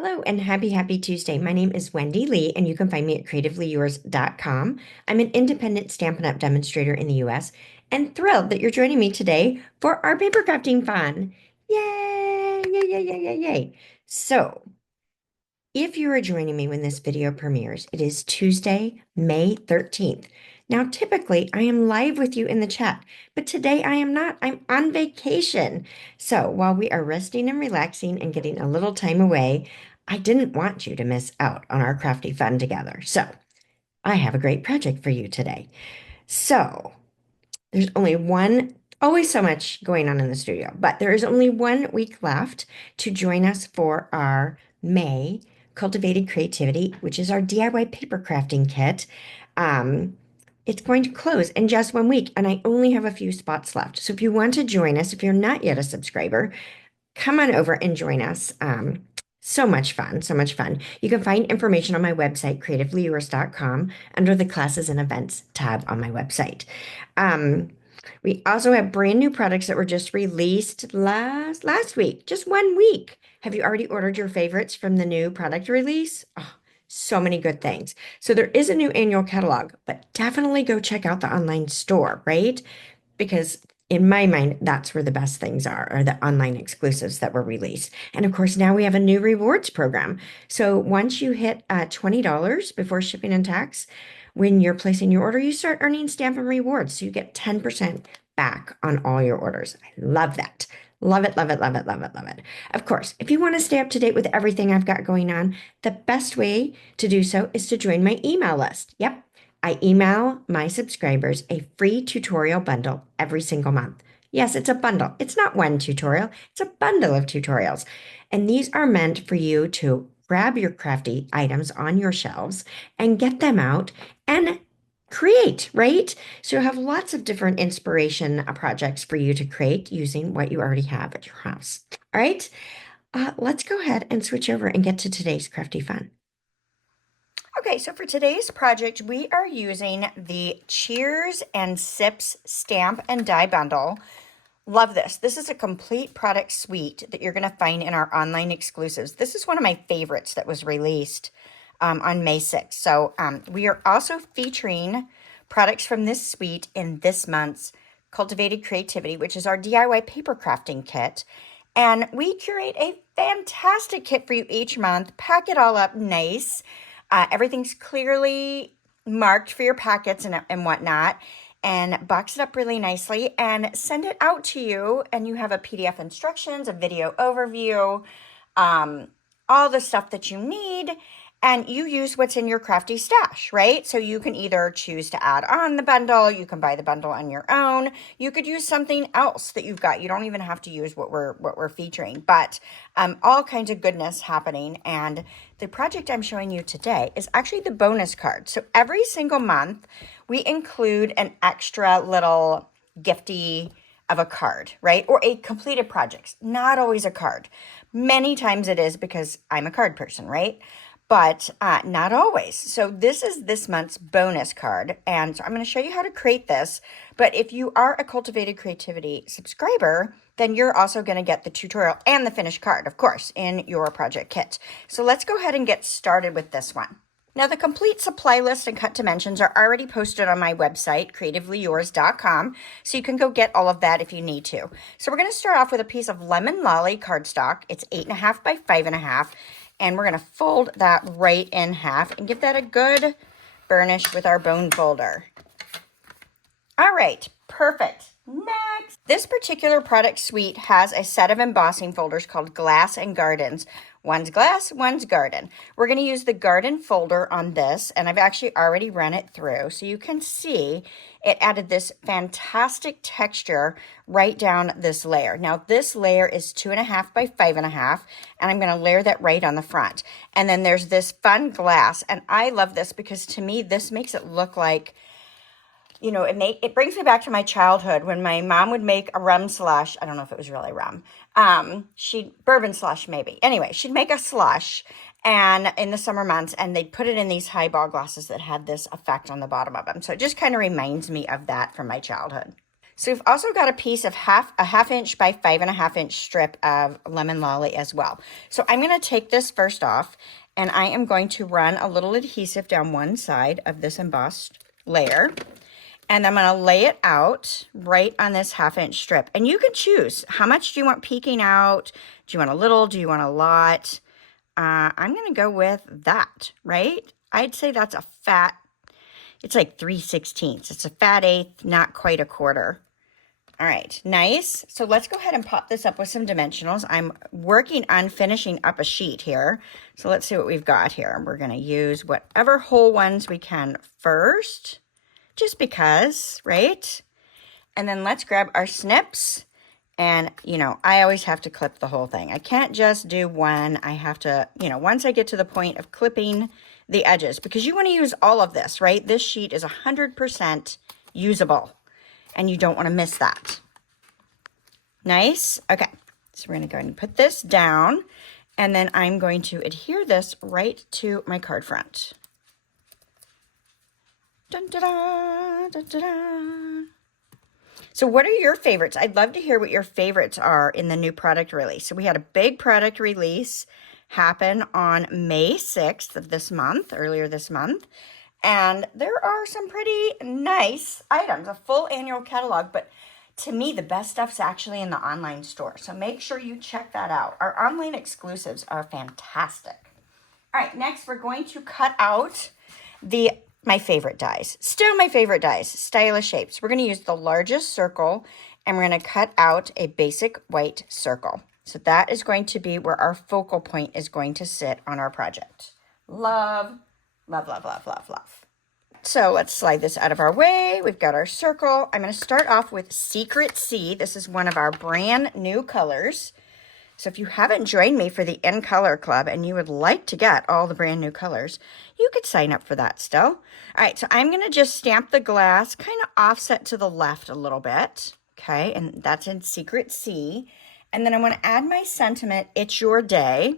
Hello and happy Tuesday. My name is Wendy Lee, and you can find me at creativeleeyours.com. I'm an independent Stampin' Up! Demonstrator in the US and thrilled that you're joining me today for our paper crafting fun. Yay! Yay, yay, yay, yay, yay. So, if you are joining me when this video premieres, it is Tuesday, May 13th. Now, typically, I am live with you in the chat, but today I am not. I'm on vacation. So while we are resting and relaxing and getting a little time away, I didn't want you to miss out on our crafty fun together. So I have a great project for you today. So there's only always so much going on in the studio, but there is only 1 week left to join us for our May Cultivated Creativity, which is our DIY paper crafting kit. It's going to close in just 1 week, and I only have a few spots left. So if you want to join us, if you're not yet a subscriber, come on over and join us. So much fun, so much fun. You can find information on my website, creativeleeyours.com, under the classes and events tab on my website. We also have brand new products that were just released last week, just 1 week. Have you already ordered your favorites from the new product release? Oh, so many good things. So there is a new annual catalog, but definitely go check out the online store, right? Because in my mind, that's where the best things are the online exclusives that were released. And of course, now we have a new rewards program. So once you hit $20 before shipping and tax, when you're placing your order, you start earning Stampin' rewards. So you get 10% back on all your orders. I love that. Love it, love it, love it, love it, love it. Of course, if you want to stay up to date with everything I've got going on, the best way to do so is to join my email list. Yep. I email my subscribers a free tutorial bundle every single month. Yes, it's a bundle. It's not one tutorial, it's a bundle of tutorials. And these are meant for you to grab your crafty items on your shelves and get them out and create, right? So you have lots of different inspiration projects for you to create using what you already have at your house. All right, let's go ahead and switch over and get to today's crafty fun. Okay, so for today's project, we are using the Cheers and Sips Stamp and Die Bundle. Love this. This is a complete product suite that you're going to find in our online exclusives. This is one of my favorites that was released on May 6th. So we are also featuring products from this suite in this month's Cultivated Creativity, which is our DIY paper crafting kit. And we curate a fantastic kit for you each month, pack it all up nice. Everything's clearly marked for your packets and whatnot, and box it up really nicely and send it out to you. And you have a PDF instructions, a video overview, all the stuff that you need. And you use what's in your crafty stash, right? So you can either choose to add on the bundle, you can buy the bundle on your own, you could use something else that you've got. You don't even have to use what we're featuring, but all kinds of goodness happening. And the project I'm showing you today is actually the bonus card. So every single month we include an extra little gifty of a card, right? Or a completed project, not always a card. Many times it is because I'm a card person, right? But not always. So this is this month's bonus card. And so I'm going to show you how to create this. But if you are a Cultivated Creativity subscriber, then you're also going to get the tutorial and the finished card, of course, in your project kit. So let's go ahead and get started with this one. Now, the complete supply list and cut dimensions are already posted on my website, creativeleeyours.com, so you can go get all of that if you need to. So we're going to start off with a piece of Lemon Lolly cardstock. It's 8.5 by 5.5. And we're going to fold that right in half and give that a good burnish with our bone folder. All right, perfect. Next. This particular product suite has a set of embossing folders called Glass and Gardens. One's glass, one's garden. We're going to use the garden folder on this, and I've actually already run it through. So you can see it added this fantastic texture right down this layer. Now this layer is 2.5 by 5.5, and I'm going to layer that right on the front. And then there's this fun glass, and I love this because to me this makes it look like, you know, it brings me back to my childhood when my mom would make a rum slush. I don't know if it was really rum. Bourbon slush maybe. Anyway, she'd make a slush and in the summer months, and they'd put it in these highball glasses that had this effect on the bottom of them. So it just kind of reminds me of that from my childhood. So we've also got a piece of a half inch by 5.5 inch strip of lemon lolly as well. So I'm going to take this first off, and I am going to run a little adhesive down one side of this embossed layer. And I'm going to lay it out right on this half inch strip. And you can choose, how much do you want peeking out? Do you want a little? Do you want a lot? I'm going to go with that, right? I'd say that's a fat, it's like 3/16. It's a fat eighth, not quite a quarter. All right, nice. So let's go ahead and pop this up with some dimensionals. I'm working on finishing up a sheet here. So let's see what we've got here. We're going to use whatever whole ones we can first, just because, right? And then let's grab our snips. And, you know, I always have to clip the whole thing. I can't just do one. I have to, you know, once I get to the point of clipping the edges, because you want to use all of this, right? This sheet is 100% usable, and you don't want to miss that. Nice. Okay. So we're going to go ahead and put this down, and then I'm going to adhere this right to my card front. Dun, da, da, da, da, da. So what are your favorites? I'd love to hear what your favorites are in the new product release. So we had a big product release happen on May 6th of this month, earlier this month. And there are some pretty nice items, a full annual catalog. But to me, the best stuff's actually in the online store. So make sure you check that out. Our online exclusives are fantastic. All right, next we're going to cut out my favorite dies. Still my favorite dies, stylish shapes. We're going to use the largest circle, and we're going to cut out a basic white circle. So that is going to be where our focal point is going to sit on our project. Love, love, love, love, love, love. So let's slide this out of our way. We've got our circle. I'm going to start off with Secret C. This is one of our brand new colors. So if you haven't joined me for the In Color Club and you would like to get all the brand new colors, you could sign up for that still. All right, so I'm going to just stamp the glass kind of offset to the left a little bit. Okay, and that's in Secret C. And then I want to add my sentiment, It's Your Day.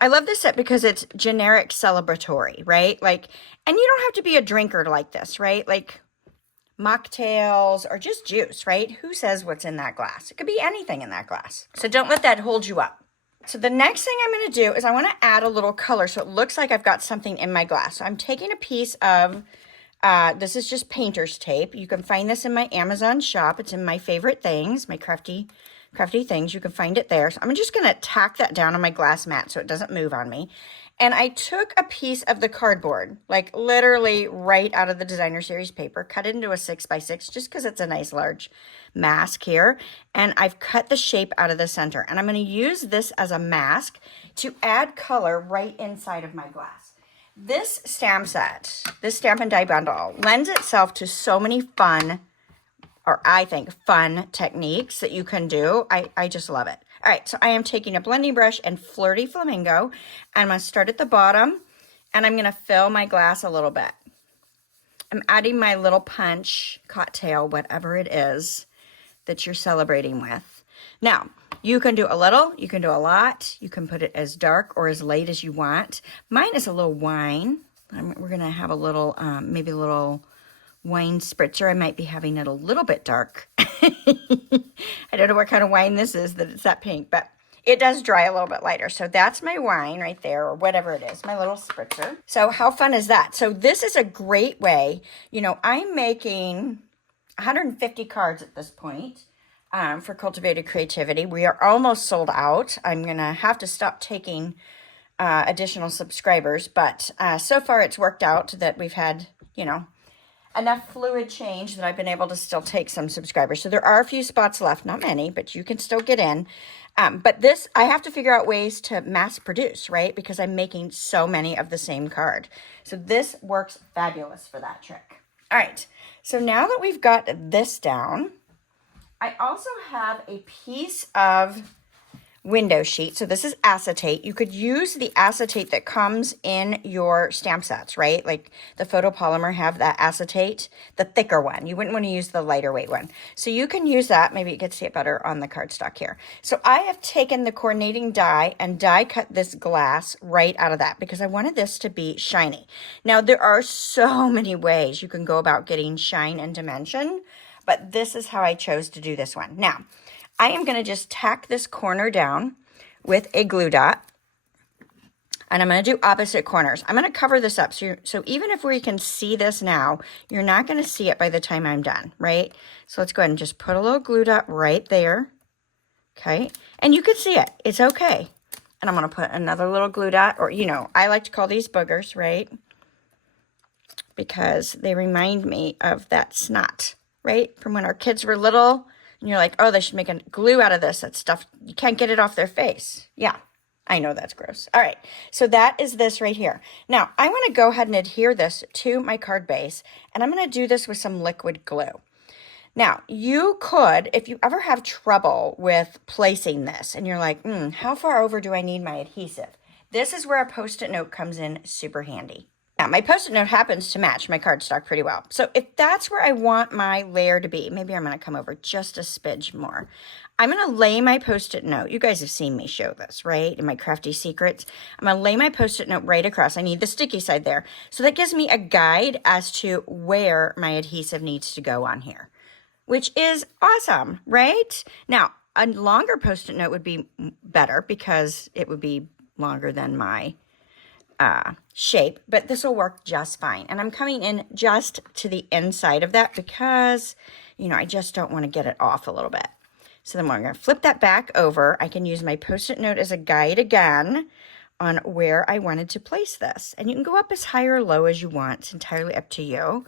I love this set because it's generic celebratory, right? Like, and you don't have to be a drinker to like this, right? Like mocktails or just juice, right? Who says what's in that glass? It could be anything in that glass. So don't let that hold you up. So the next thing I'm going to do is I want to add a little color so it looks like I've got something in my glass. So I'm taking a piece of, this is just painter's tape. You can find this in my Amazon shop. It's in my favorite things, my crafty things. You can find it there. So I'm just going to tack that down on my glass mat so it doesn't move on me. And I took a piece of the cardboard, like literally right out of the Designer Series paper, cut it into a 6x6 just because it's a nice large mask here. And I've cut the shape out of the center. And I'm going to use this as a mask to add color right inside of my glass. This stamp set, this Stampin' Die bundle, lends itself to so many fun, or I think fun techniques that you can do. I just love it. All right, so I am taking a blending brush and Flirty Flamingo. I'm going to start at the bottom, and I'm going to fill my glass a little bit. I'm adding my little punch, cocktail, whatever it is that you're celebrating with. Now, you can do a little, you can do a lot. You can put it as dark or as light as you want. Mine is a little wine. We're going to have a little, maybe a little wine spritzer. I might be having it a little bit dark. I don't know what kind of wine this is that it's that pink, but it does dry a little bit lighter. So that's my wine right there, or whatever it is, my little spritzer. So how fun is that? So this is a great way. You know, I'm making 150 cards at this point for Cultivated Creativity. We are almost sold out. I'm going to have to stop taking additional subscribers, but so far it's worked out that we've had, you know, enough fluid change that I've been able to still take some subscribers. So there are a few spots left, not many, but you can still get in. But this, I have to figure out ways to mass produce, right? Because I'm making so many of the same card. So this works fabulous for that trick. All right, so now that we've got this down, I also have a piece of window sheet. So this is acetate. You could use the acetate that comes in your stamp sets, right? Like the photopolymer have that acetate, the thicker one. You wouldn't want to use the lighter weight one. So you can use that. Maybe you could see it better on the cardstock here. So I have taken the coordinating die and die cut this glass right out of that because I wanted this to be shiny. Now there are so many ways you can go about getting shine and dimension, but this is how I chose to do this one. Now, I am going to just tack this corner down with a glue dot. And I'm going to do opposite corners. I'm going to cover this up. So even if we can see this now, you're not going to see it by the time I'm done, right? So let's go ahead and just put a little glue dot right there. Okay. And you can see it. It's okay. And I'm going to put another little glue dot, or, you know, I like to call these boogers, right? Because they remind me of that snot, right? From when our kids were little. And you're like, oh, they should make a glue out of this. That stuff, you can't get it off their face. Yeah. I know that's gross. All right, so that is this right here. Now, I'm going to go ahead and adhere this to my card base, and I'm going to do this with some liquid glue. Now, you could, if you ever have trouble with placing this, and you're like, how far over do I need my adhesive? This is where a Post-it note comes in super handy. Now, my Post-it note happens to match my cardstock pretty well. So if that's where I want my layer to be, maybe I'm going to come over just a smidge more. I'm going to lay my Post-it note. You guys have seen me show this, right? In my Crafty Secrets. I'm going to lay my Post-it note right across. I need the sticky side there. So that gives me a guide as to where my adhesive needs to go on here, which is awesome, right? Now, a longer Post-it note would be better because it would be longer than my shape, but this will work just fine. And I'm coming in just to the inside of that because, you know, I just don't want to get it off a little bit. So then we're going to flip that back over. I can use my Post-it note as a guide again on where I wanted to place this. And you can go up as high or low as you want. It's entirely up to you.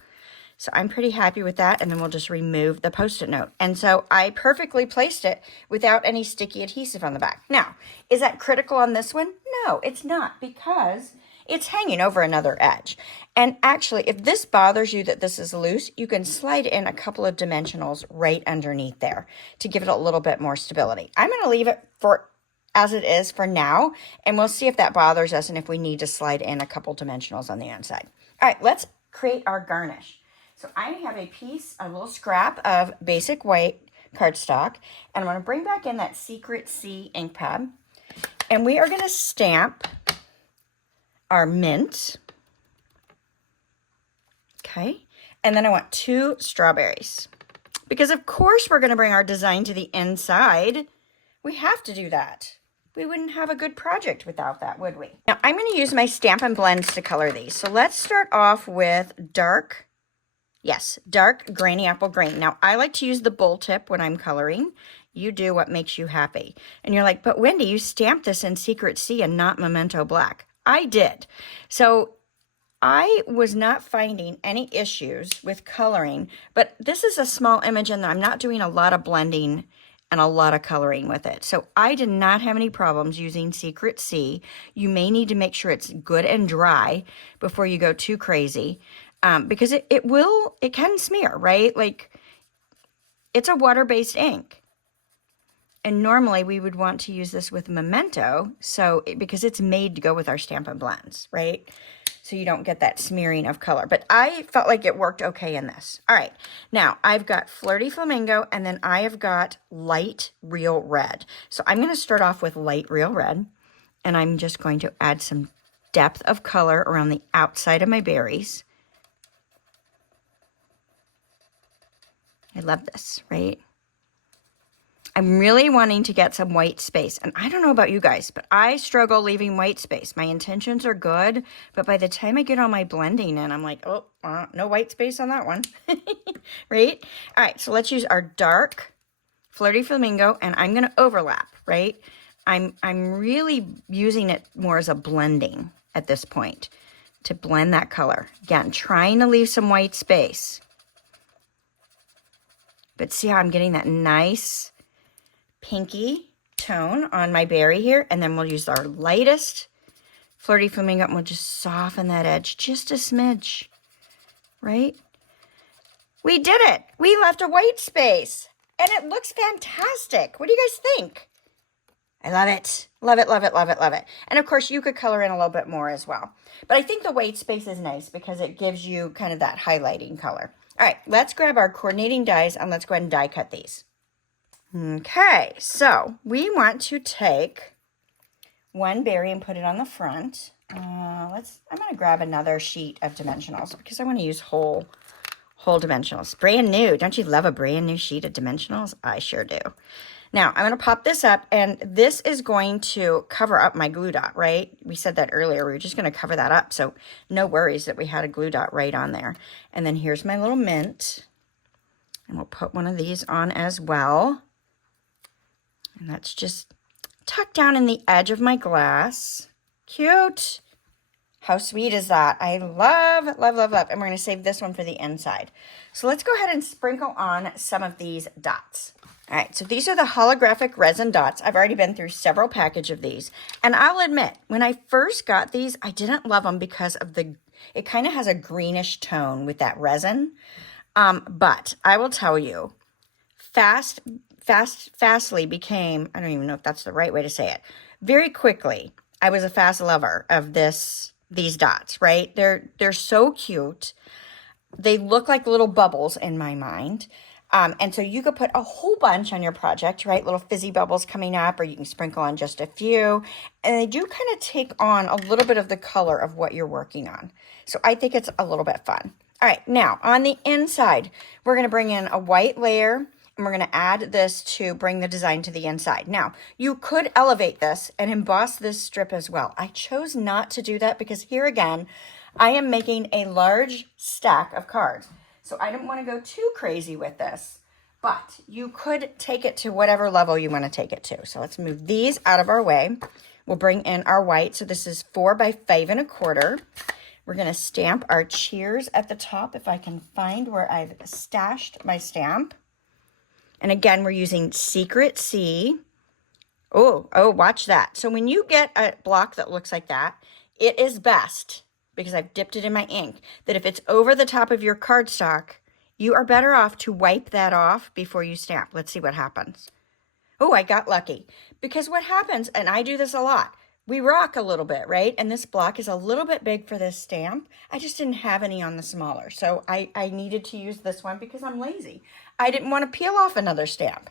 So I'm pretty happy with that. And then we'll just remove the Post-it note. And so I perfectly placed it without any sticky adhesive on the back. Now, is that critical on this one? No, it's not, because it's hanging over another edge. And actually, if this bothers you that this is loose, you can slide in a couple of dimensionals right underneath there to give it a little bit more stability. I'm going to leave it for as it is for now, and we'll see if that bothers us and if we need to slide in a couple dimensionals on the inside. All right, let's create our garnish. So I have a little scrap of basic white cardstock, and I'm going to bring back in that Secret C ink pad, and we are going to stamp our mint. Okay. And then I want 2 strawberries, because of course we're going to bring our design to the inside. We have to do that. We wouldn't have a good project without that, would we? Now I'm going to use my Stampin' blends to color these. So let's start off with dark granny apple green. Now I like to use the bull tip when I'm coloring. You do what makes you happy. And you're like, but Wendy, you stamped this in Secret C and not Memento Black. I did. So I was not finding any issues with coloring, but this is a small image and I'm not doing a lot of blending and a lot of coloring with it. So I did not have any problems using Secret C. You may need to make sure it's good and dry before you go too crazy, because it can smear, right? Like, it's a water-based ink. And normally we would want to use this with Memento, because it's made to go with our Stampin' blends, right? So you don't get that smearing of color. But I felt like it worked okay in this. All right, now I've got Flirty Flamingo, and then I have got Light Real Red. So I'm going to start off with Light Real Red, and I'm just going to add some depth of color around the outside of my berries. I love this, right? I'm really wanting to get some white space. And I don't know about you guys, but I struggle leaving white space. My intentions are good, but by the time I get all my blending in, I'm like, oh, no white space on that one, right? All right, so let's use our dark Flirty Flamingo, and I'm going to overlap, right? I'm really using it more as a blending at this point to blend that color. Again, trying to leave some white space. But see how I'm getting that nice pinky tone on my berry here, and then we'll use our lightest Flirty Flamingo, and we'll just soften that edge just a smidge, right? We did it. We left a white space, and it looks fantastic. What do you guys think? I love it. Love it, love it, love it, love it. And of course, you could color in a little bit more as well. But I think the white space is nice because it gives you kind of that highlighting color. All right, let's grab our coordinating dies, and let's go ahead and die cut these. Okay, so we want to take one berry and put it on the front. I'm going to grab another sheet of dimensionals because I want to use whole whole dimensionals. Brand new. Don't you love a brand new sheet of dimensionals? I sure do. Now, I'm going to pop this up, and this is going to cover up my glue dot, right? We said that earlier. We were just going to cover that up, so no worries that we had a glue dot right on there. And then here's my little mint, and we'll put one of these on as well. And that's just tucked down in the edge of my glass. Cute. How sweet is that? I love, love, love, love. And we're going to save this one for the inside. So let's go ahead and sprinkle on some of these dots. All right, so these are the holographic resin dots. I've already been through several packages of these. And I'll admit, when I first got these, I didn't love them because of it kind of has a greenish tone with that resin. But I will tell you, fastly became, I don't even know if that's the right way to say it. Very quickly, I was a fast lover of these dots, right? They're so cute. They look like little bubbles in my mind. And so you could put a whole bunch on your project, right? Little fizzy bubbles coming up, or you can sprinkle on just a few. And they do kind of take on a little bit of the color of what you're working on. So I think it's a little bit fun. All right, now on the inside, we're going to bring in a white layer, and we're going to add this to bring the design to the inside. Now, you could elevate this and emboss this strip as well. I chose not to do that because here again, I am making a large stack of cards. So I didn't want to go too crazy with this, but you could take it to whatever level you want to take it to. So let's move these out of our way. We'll bring in our white. So this is 4 by 5 1/4. We're going to stamp our cheers at the top if I can find where I've stashed my stamp. And again, we're using Secret C. Oh, watch that. So when you get a block that looks like that, it is best, because I've dipped it in my ink, that if it's over the top of your cardstock, you are better off to wipe that off before you stamp. Let's see what happens. Oh, I got lucky. Because what happens, and I do this a lot, we rock a little bit, right? And this block is a little bit big for this stamp. I just didn't have any on the smaller. So I needed to use this one because I'm lazy. I didn't want to peel off another stamp.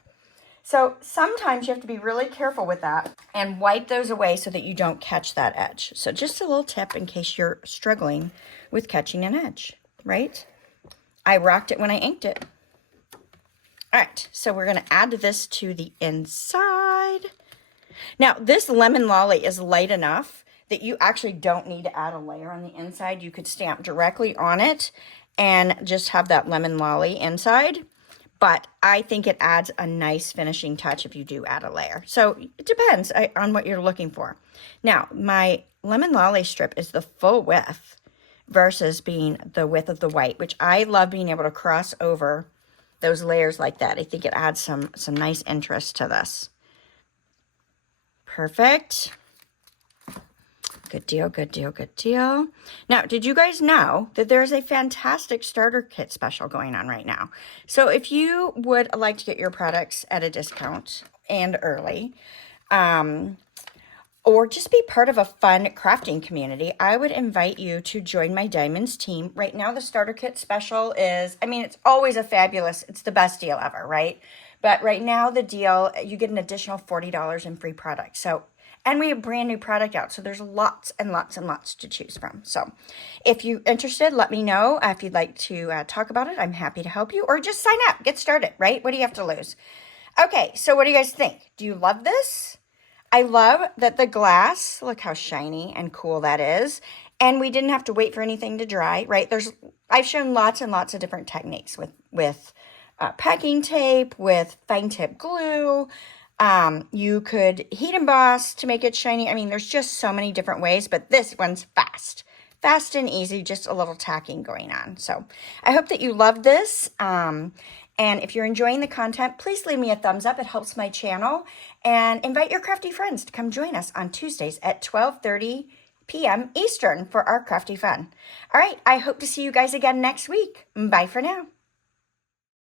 So sometimes you have to be really careful with that and wipe those away so that you don't catch that edge. So just a little tip in case you're struggling with catching an edge, right? I rocked it when I inked it. All right, so we're going to add this to the inside. Now, this lemon lolly is light enough that you actually don't need to add a layer on the inside. You could stamp directly on it and just have that lemon lolly inside. But I think it adds a nice finishing touch if you do add a layer. So it depends on what you're looking for. Now, my lemon lolly strip is the full width versus being the width of the white, which I love being able to cross over those layers like that. I think it adds some nice interest to this. Perfect. Good deal, good deal, good deal. Now, did you guys know that there's a fantastic starter kit special going on right now? So if you would like to get your products at a discount and early, or just be part of a fun crafting community, I would invite you to join my Diamonds team. Right now, the starter kit special is, I mean, it's always it's the best deal ever, right? But right now, the deal, you get an additional $40 in free products. So, and we have brand new product out, so there's lots and lots and lots to choose from. So if you're interested, let me know. If you'd like to talk about it, I'm happy to help you. Or just sign up. Get started, right? What do you have to lose? Okay, so what do you guys think? Do you love this? I love that the glass, look how shiny and cool that is. And we didn't have to wait for anything to dry, right? I've shown lots and lots of different techniques with packing tape, with fine tip glue. You could heat emboss to make it shiny. I mean, there's just so many different ways, but this one's fast and easy, just a little tacking going on. So I hope that you love this. And if you're enjoying the content, please leave me a thumbs up. It helps my channel. And invite your crafty friends to come join us on Tuesdays at 12:30 p.m. Eastern for our crafty fun. All right, I hope to see you guys again next week. Bye for now.